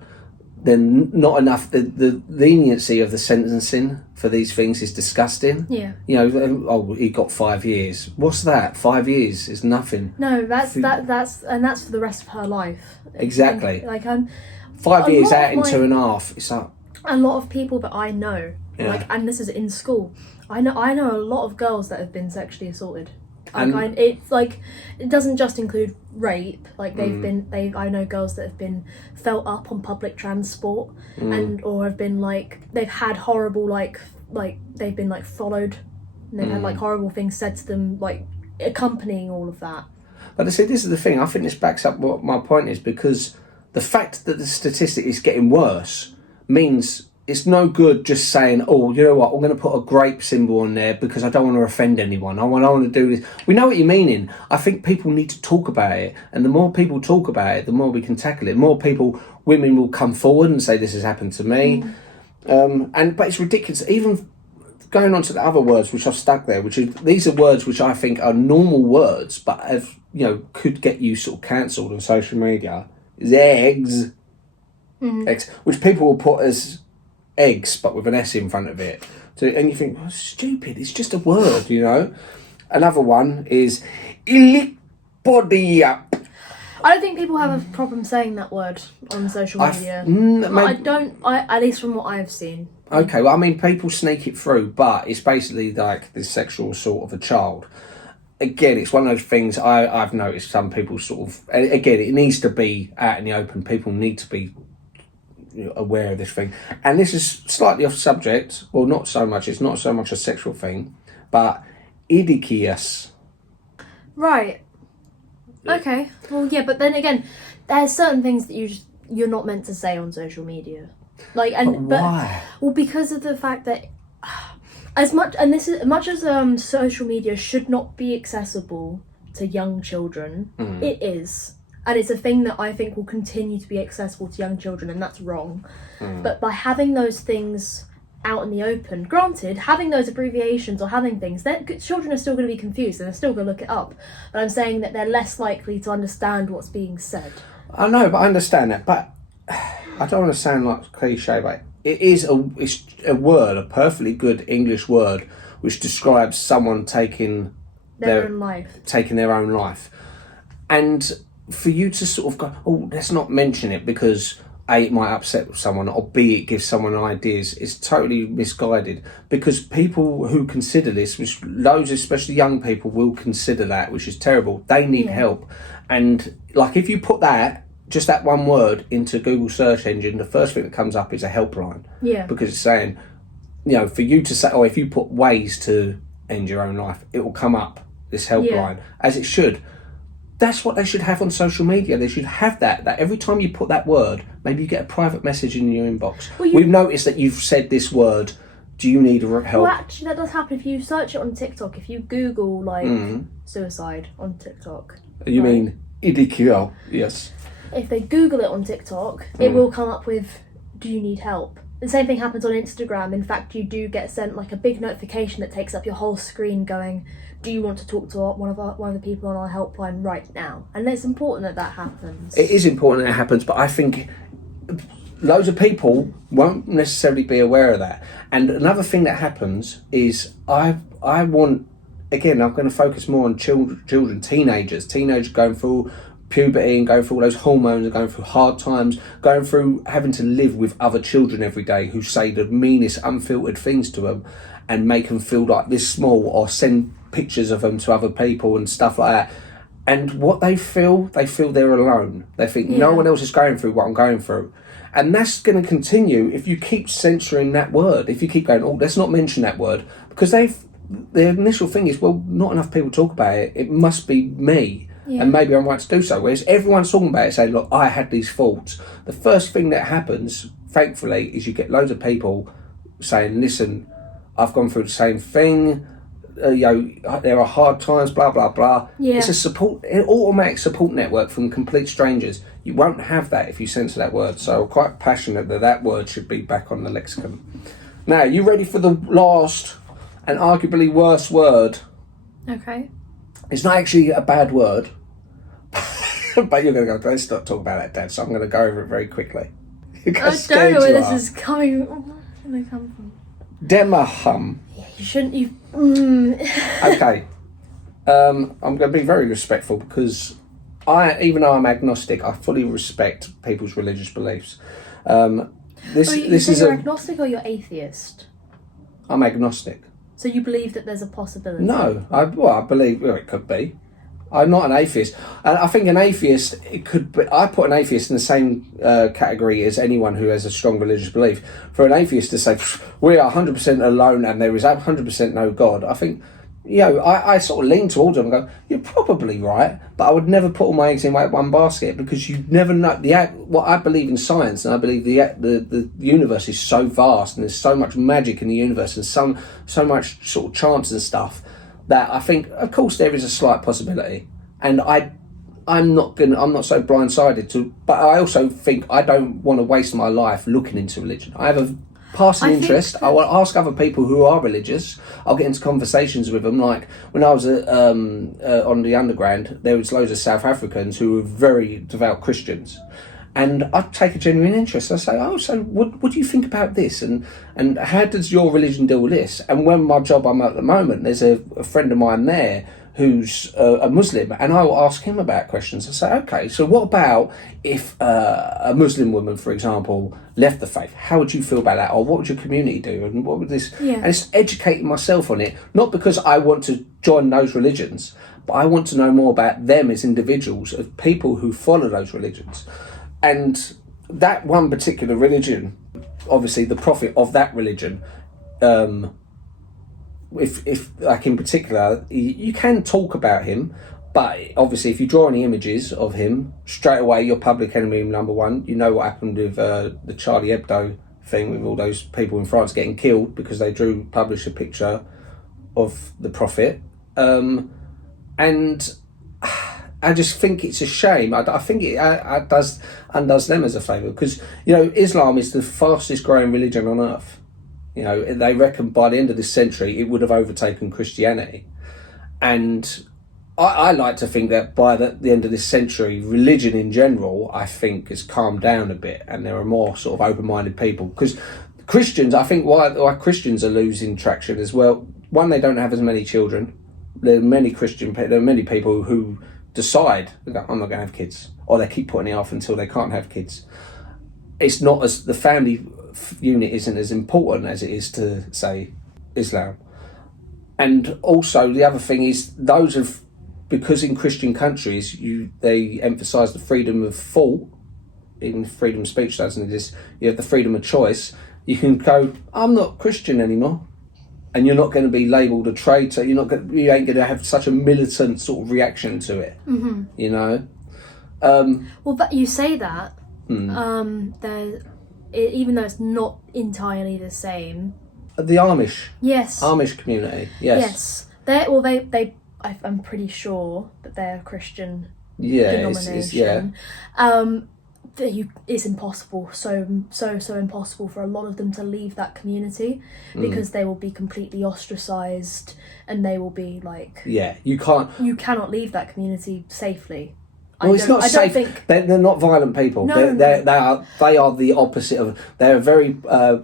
Then not enough. The leniency of the sentencing for these things is disgusting. Yeah. He got 5 years. What's that? 5 years is nothing. No, that's for the rest of her life. Exactly. 5 years out in 2.5. It's like. A lot of people that I know, and this is in school, I know a lot of girls that have been sexually assaulted. It doesn't just include rape. Like I know girls that have been felt up on public transport, or have been they've had horrible they've been followed, and they've had horrible things said to them, accompanying all of that. But see, this is the thing. I think this backs up what my point is, because the fact that the statistic is getting worse means it's no good just saying, oh, you know what, I'm going to put a grape symbol on there because I don't want to offend anyone. I want to do this. We know what you're meaning. I think people need to talk about it. And the more people talk about it, the more we can tackle it. More women will come forward and say, this has happened to me. But it's ridiculous. Even going on to the other words which I've stuck there, these are words which I think are normal words, but could get you sort of cancelled on social media, is eggs. Eggs, which people will put as eggs, but with an S in front of it. So, and you think, it's stupid. It's just a word, Another one is illipodia. I don't think people have a problem saying that word on social media. At least from what I've seen. Okay, well, I mean, people sneak it through, but it's basically like the sexual assault of a child. Again, it's one of those things I've noticed some people sort of. Again, it needs to be out in the open. People need to be aware of this thing, and this is slightly off subject. Well, not so much. It's not so much a sexual thing, but idikias. Right. Okay. Well, yeah, but then again, there's certain things that you're not meant to say on social media, why? Well, because of the fact that as much as social media should not be accessible to young children, it is. And it's a thing that I think will continue to be accessible to young children, and that's wrong. But by having those things out in the open, granted, having those abbreviations or having things, children are still going to be confused and they're still going to look it up. But I'm saying that they're less likely to understand what's being said. I know, but I understand that. But I don't want to sound like cliche, but it's a word, a perfectly good English word, which describes someone taking their own life. And for you to sort of go, oh, let's not mention it because A, it might upset someone, or B, it gives someone ideas, it's totally misguided. Because people who consider this, which loads, especially young people, will consider that, which is terrible. They need help. And if you put just that one word into Google search engine, the first thing that comes up is a helpline. Yeah. Because it's saying, for you to say, if you put ways to end your own life, it will come up, this helpline, as it should. that's what they should have on social media. They should have that every time you put that word, maybe you get a private message in your inbox. We've noticed that you've said this word. Do you need help? Well, actually, that does happen if you search it on TikTok. If you Google, like, suicide on TikTok. You mean IDQL? Yes. If they Google it on TikTok, it will come up with, do you need help? The same thing happens on Instagram. In fact, you do get sent like a big notification that takes up your whole screen going, do you want to talk to one of the people on our helpline right now? And it's important that happens. It is important that it happens, but I think loads of people won't necessarily be aware of that. And another thing that happens is I want, again, I'm going to focus more on children, teenagers going through puberty and going through all those hormones and going through hard times, going through having to live with other children every day who say the meanest, unfiltered things to them and make them feel like this small, or send pictures of them to other people and stuff like that. And what they feel they're alone. They think no one else is going through what I'm going through. And that's going to continue if you keep censoring that word. If you keep going, oh, let's not mention that word. Because their initial thing is, well, not enough people talk about it. It must be me. Yeah. And maybe I'm right to do so. Whereas everyone's talking about it, saying, look, I had these thoughts. The first thing that happens, thankfully, is you get loads of people saying, listen, I've gone through the same thing. There are hard times, blah, blah, blah. Yeah. It's an automatic support network from complete strangers. You won't have that if you censor that word. So I'm quite passionate that word should be back on the lexicon. Now, you ready for the last and arguably worst word? Okay. It's not actually a bad word, but you're going to go, let's not talk about that, Dad, so I'm going to go over it very quickly. I don't know where this is coming. Where did they come from? Demahum. Yeah, you shouldn't. Okay. I'm going to be very respectful because even though I'm agnostic, I fully respect people's religious beliefs. This is you're agnostic or you're atheist? I'm agnostic. So you believe that there's a possibility? No, I believe it could be. I'm not an atheist. And I think an atheist, it could be, I put an atheist in the same category as anyone who has a strong religious belief. For an atheist to say, we are 100% alone and there is 100% no God, I think, I sort of lean towards them and go, you're probably right, but I would never put all my eggs in one basket because you never know. What I believe in science, and I believe the universe is so vast and there's so much magic in the universe and so much sort of chance and stuff, that I think, of course, there is a slight possibility, and I'm not so blindsided but I also think I don't want to waste my life looking into religion. I have a passing interest. I will ask other people who are religious. I'll get into conversations with them. Like when I was on the underground, there was loads of South Africans who were very devout Christians. And I'd take a genuine interest. I say, oh, so what do you think about this? And how does your religion deal with this? And when my job I'm at the moment, there's a friend of mine there who's a Muslim, and I will ask him about questions. I say, okay, so what about if a Muslim woman, for example, left the faith? How would you feel about that? Or what would your community do? And what would this... Yeah. And it's educating myself on it, not because I want to join those religions, but I want to know more about them as individuals, of people who follow those religions. And that one particular religion, obviously the prophet of that religion, if like in particular, you can talk about him, but obviously if you draw any images of him, straight away you're public enemy number one. You know what happened with the Charlie Hebdo thing, with all those people in France getting killed because they published a picture of the prophet. And I just think it's a shame. I think it undoes them as a favour because, Islam is the fastest growing religion on earth. They reckon by the end of this century it would have overtaken Christianity. And I like to think that by the end of this century, religion in general, I think, has calmed down a bit and there are more sort of open-minded people. Because Christians, I think why Christians are losing traction as well, one, they don't have as many children. There are many people who decide, I'm not going to have kids, or they keep putting it off until they can't have kids. It's not as, the family unit isn't as important as it is to, say, Islam. And also the other thing is because in Christian countries they emphasise the freedom of thought, even freedom of speech doesn't exist, you have the freedom of choice. You can go, I'm not Christian anymore. and you're not going to be labelled a traitor. You ain't going to have such a militant sort of reaction to it. Mm-hmm. You know. Well, but you say that. Even though it's not entirely the same. The Amish. Yes. Amish community. Yes. Yes. I'm pretty sure that they're a Christian denomination. It's impossible, so impossible for a lot of them to leave that community because they will be completely ostracised, and they will be like, you cannot leave that community safely. Well, it's not safe. They're not violent people. No. They are the opposite of. They're very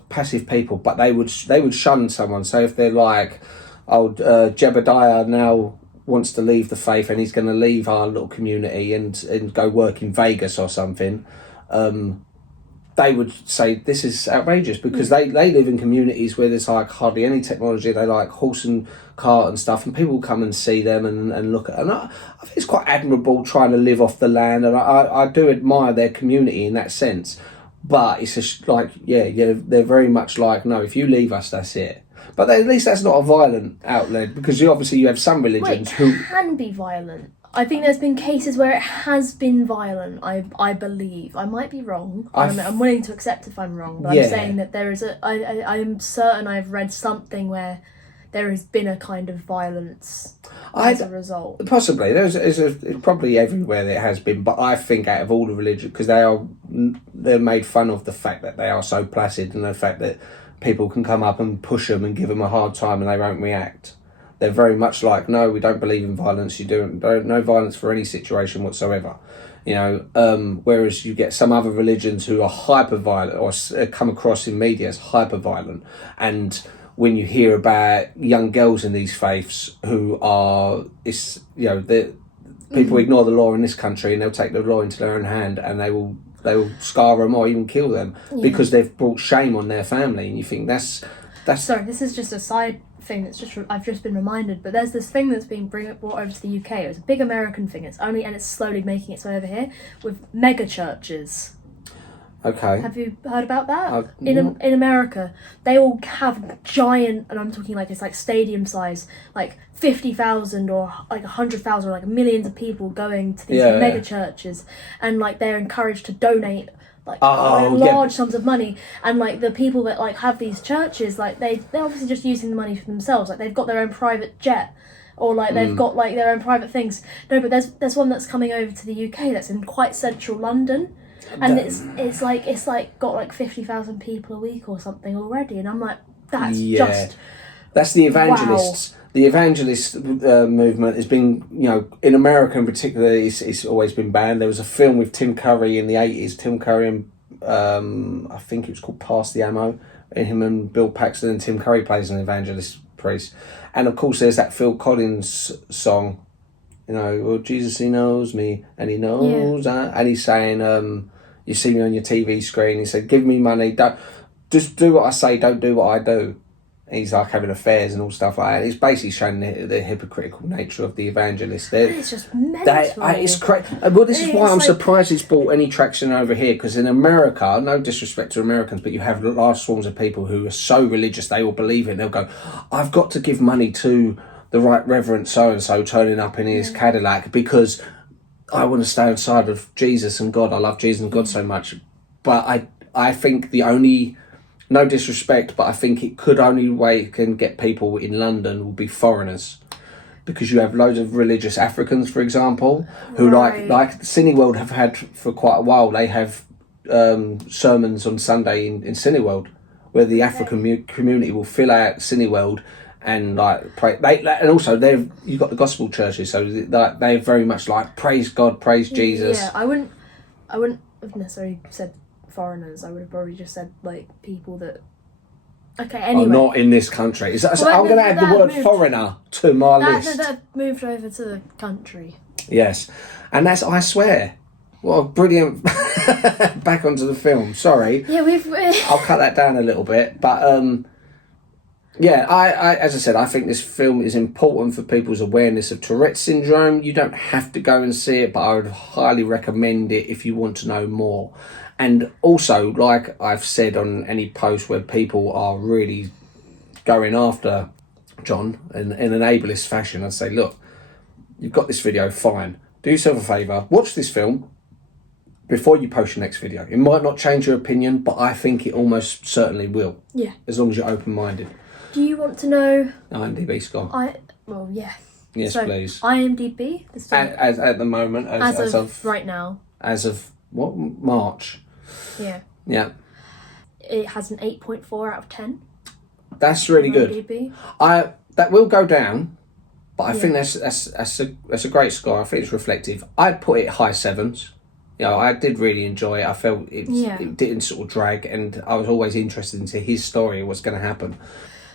passive people, but they would shun someone. So if they're like, Jebediah now wants to leave the faith and he's going to leave our little community and go work in Vegas or something, they would say this is outrageous because they live in communities where there's like hardly any technology. They like horse and cart and stuff, and people come and see them and look at. And I think it's quite admirable trying to live off the land, and I do admire their community in that sense. But it's just like they're very much like, no, if you leave us, that's it. But at least that's not a violent outlet, because you have some religions who can be violent. I think there's been cases where it has been violent. I believe. I might be wrong. I'm willing to accept if I'm wrong, but I'm saying that there is I am certain I've read something where there has been a kind of violence as a result. Possibly. There's probably everywhere there has been, but I think out of all the religions, because they're made fun of the fact that they are so placid, and the fact that people can come up and push them and give them a hard time and they won't react. They're very much like, no, we don't believe in violence. No violence for any situation whatsoever. You know, whereas you get some other religions who are hyper violent, or come across in media as hyper violent. And when you hear about young girls in these faiths who are, people ignore the law in this country, and they'll take the law into their own hand, and they will scar them or even kill them because they've brought shame on their family. And you think that's. Sorry, this is just a side thing I've just been reminded, but there's this thing that's been brought over to the UK. It was a big American thing. It's slowly making its way over here with mega churches. Okay. Have you heard about that? In America, they all have giant, and I'm talking like it's like stadium size, like 50,000 or like 100,000 or like millions of people going to these mega churches, and like they're encouraged to donate like large sums of money, and like the people that like have these churches, like they're obviously just using the money for themselves. Like they've got their own private jet, or like they've got like their own private things. No, but there's one that's coming over to the UK that's in quite central London. And it's like got like 50,000 people a week or something already, and I'm like, that's the evangelists. Wow. The evangelist movement has been, in America in particular, it's always been banned. There was a film with Tim Curry in the 80s. Tim Curry and I think it was called Pass the Ammo. And him and Bill Paxton, and Tim Curry plays an evangelist priest. And of course, there's that Phil Collins song. Well, Jesus, he knows me, and he knows that. And he's saying, you see me on your TV screen. He said, give me money. Don't just do what I say. Don't do what I do. And he's like having affairs and all stuff like that. It's basically showing the hypocritical nature of the evangelist. It's just mental. It's crazy. Well, this is why I'm surprised it's brought any traction over here. Because in America, no disrespect to Americans, but you have large swarms of people who are so religious they will believe it. They'll go, I've got to give money to the right Reverend so-and-so turning up in his Cadillac because I want to stay outside of Jesus and God. I love Jesus and God so much. But I think the only, no disrespect, but I think only way it can get people in London will be foreigners. Because you have loads of religious Africans, for example, who like Cineworld have had for quite a while. They have sermons on Sunday in Cineworld, where the African community will fill out Cineworld and like pray. And also you've got the gospel churches, so they're very much like praise God, praise Jesus. Yeah, I wouldn't have necessarily said foreigners. I would have probably just said like people that. Okay, anyway. Not in this country. I'm going to add the word foreigner to my list. That moved over to the country. Yes, and that's, I swear, what a brilliant. Back onto the film. Sorry. Yeah, I'll cut that down a little bit, but. Yeah, I as I said, I think this film is important for people's awareness of Tourette syndrome. You don't have to go and see it, but I would highly recommend it if you want to know more. And also, like I've said on any post where people are really going after John, in an ableist fashion, I'd say, look, you've got this video, fine. Do yourself a favour, watch this film before you post your next video. It might not change your opinion, but I think it almost certainly will. Yeah. As long as you're open-minded. Do you want to know... IMDb score. Well, yeah. Yes, so, please. IMDb? At the moment, as of right now. As of, what, March? Yeah. Yeah. It has an 8.4 out of 10. That's really good. IMDb. That will go down, but I think that's a great score. I think it's reflective. I'd put it high 7s. You know, I did really enjoy it. I felt it didn't sort of drag, and I was always interested into his story, what's going to happen.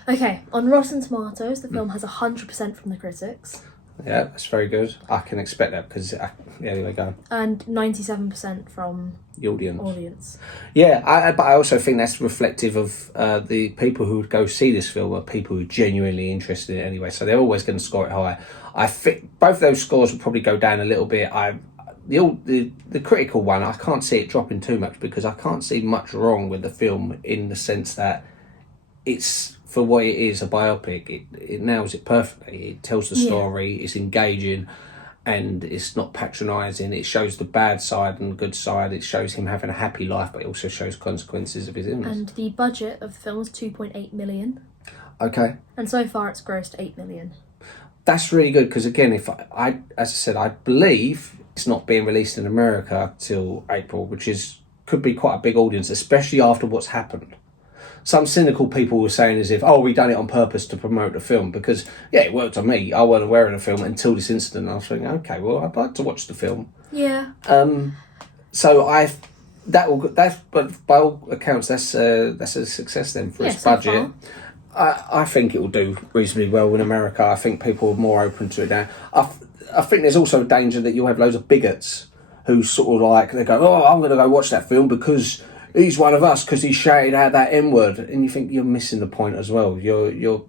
Okay, on Rotten Tomatoes, the film has 100% from the critics. Yeah, that's very good. I can expect that because, there we go. And 97% from the audience. Yeah, but I also think that's reflective of the people who would go see this film are people who are genuinely interested in it anyway, so they're always going to score it high. I think both those scores will probably go down a little bit. The critical one, I can't see it dropping too much because I can't see much wrong with the film in the sense that it's, for what it is, a biopic. It nails it perfectly. It tells the story, it's engaging, and it's not patronising. It shows the bad side and the good side. It shows him having a happy life, but it also shows consequences of his illness. And the budget of the film is 2.8 million. Okay. And so far it's grossed 8 million. That's really good because, again, as I said, I believe it's not being released in America till April, which could be quite a big audience, especially after what's happened. Some cynical people were saying as if, we done it on purpose to promote the film because, it worked on me. I wasn't aware of the film until this incident. I was thinking, okay, well, I'd like to watch the film. Yeah. So but by all accounts, that's a success then for its budget. I think it will do reasonably well in America. I think people are more open to it now. I think there's also a danger that you'll have loads of bigots who sort of they go, I'm going to go watch that film because he's one of us because he shouted out that N-word. And you think you're missing the point as well. You're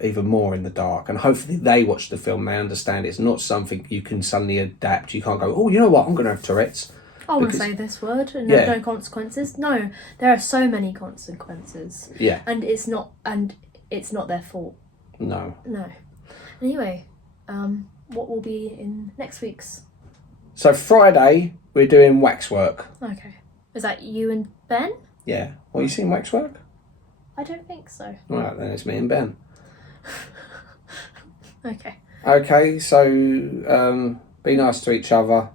even more in the dark. And hopefully they watch the film, they understand it's not something you can suddenly adapt. You can't go, you know what, I'm going to have Tourette's. I want to say this word and no consequences. No, there are so many consequences. Yeah. And it's not their fault. No. Anyway, what will be in next week's? So Friday, we're doing Waxwork. Okay. Is that you and Ben? Yeah. Well, you seen Waxwork? I don't think so. Right, then it's me and Ben. Okay. Okay, so be nice to each other.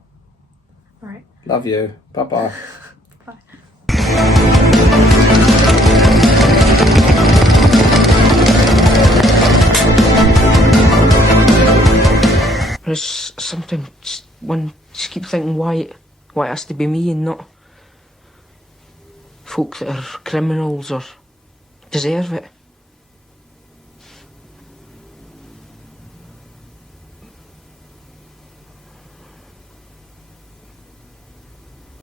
Right. Love you. Bye-bye. Bye. There's something one just keep thinking why it has to be me and not folk that are criminals or deserve it.